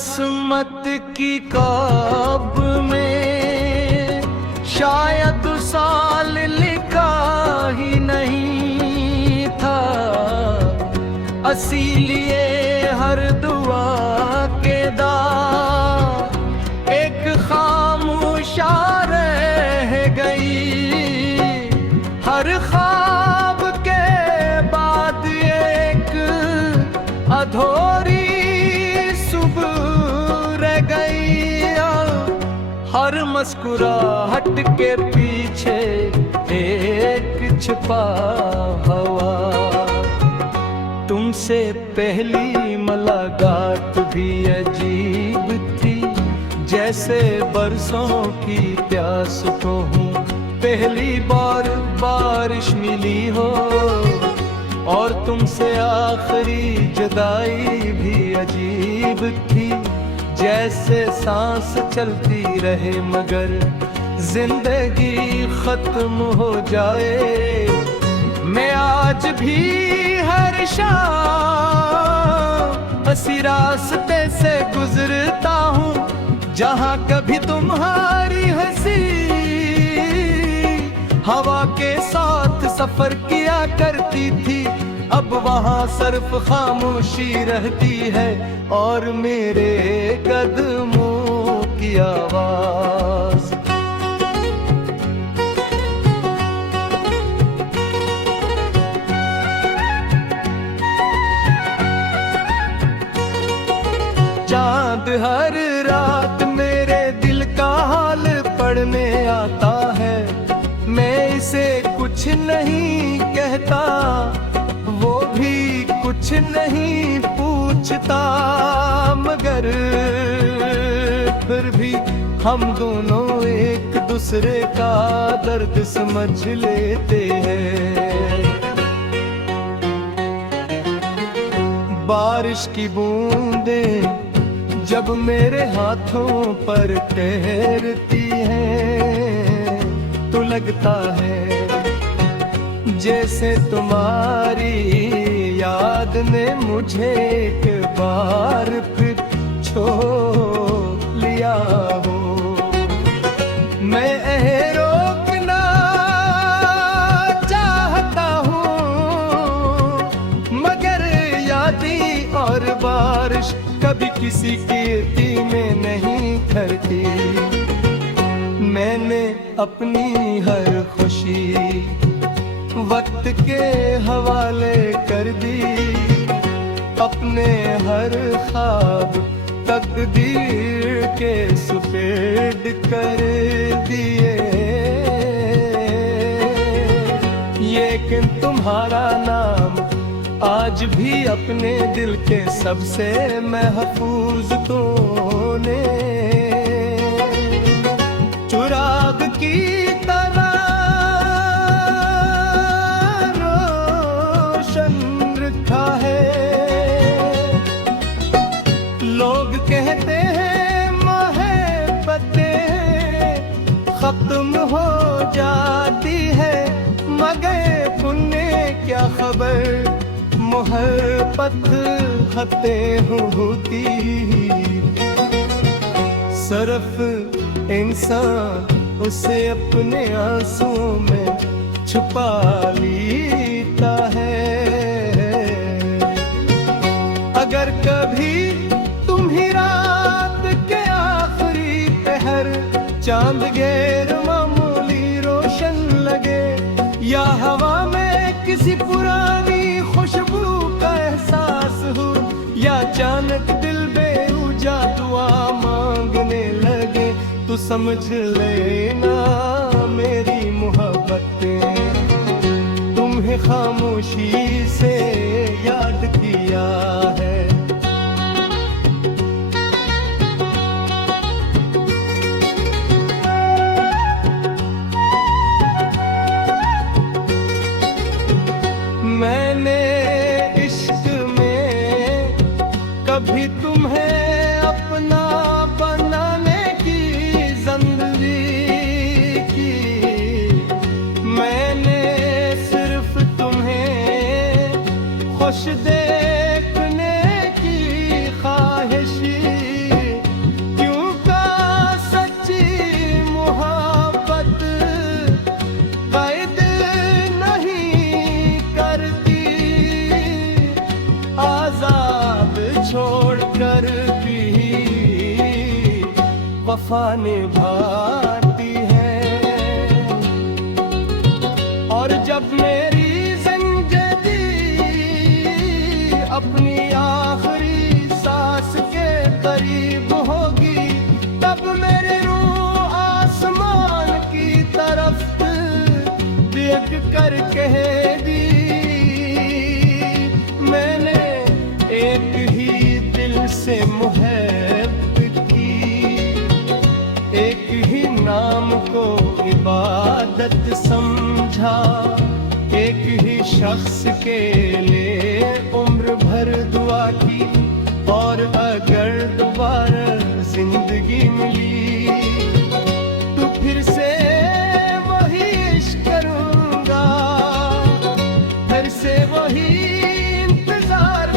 किस्मत की कब में शायद साल लिखा ही नहीं था, इसीलिए हर दुआ के दाग एक खामोशा रह गई। हर ख्वाब के बाद एक अधूरी हर मुस्कुराहट के पीछे एक छिपा हवा। तुमसे पहली मुलाकात भी अजीब थी, जैसे बरसों की प्यास को हूँ पहली बार बारिश मिली हो। और तुमसे आखिरी जुदाई भी अजीब थी, जैसे सांस चलती रहे मगर जिंदगी खत्म हो जाए। मैं आज भी हर शाम इसी रास्ते से गुजरता हूँ, जहाँ कभी तुम्हारी हंसी हवा के साथ सफर किया करती थी। अब वहाँ सिर्फ खामोशी रहती है और मेरे कदमों की आवाज। चांद हर रात मेरे दिल का हाल पढ़ने आता है। मैं इसे कुछ नहीं कहता, वो भी कुछ नहीं पूछता, मगर फिर भी हम दोनों एक दूसरे का दर्द समझ लेते हैं। बारिश की बूंदें जब मेरे हाथों पर ठहरती हैं तो लगता है जैसे तुम्हारी याद ने मुझे एक बार फिर छोड़ लिया हो। मैं रोकना चाहता हूँ मगर यादें और बारिश कभी किसी कीर्ति में नहीं ठहरती। मैंने अपनी हर खुशी वक्त के हवाले कर दी, अपने हर ख्वाब तकदीर के सुपेर्द कर दिए। लेकिन तुम्हारा नाम आज भी अपने दिल के सबसे महफूज तूने चुराग की तरह कहते हैं मोहब्बतें खत्म हो जाती है, मगर पुण्य क्या खबर मोहब्बत खत्म होती। सिर्फ इंसान उसे अपने आंसुओं में छुपा लेता है। अगर कभी चांद गैर मामूली रोशन लगे या हवा में किसी पुरानी खुशबू का एहसास हो, या अचानक दिल बेवजह दुआ मांगने लगे, तो समझ लेना मेरी मोहब्बतें तुम्हें खामोशी से याद किया है। मैंने इश्क में कभी तुम्हें अपना बनाने की ज़िंदगी की, मैंने सिर्फ तुम्हें खुश देखने वफा निभाती है। और जब मेरी ज़िंदगी अपनी आखिरी सांस के करीब होगी, तब मेरी रूह आसमान की तरफ देख कर कहेगी, मैंने एक ही दिल से मुहब्बत की, एक ही नाम को इबादत समझा, एक ही शख्स के लिए उम्र भर दुआ की। और अगर दोबारा जिंदगी मिली तो फिर से वही इश्क करूंगा, फिर से वही इंतजार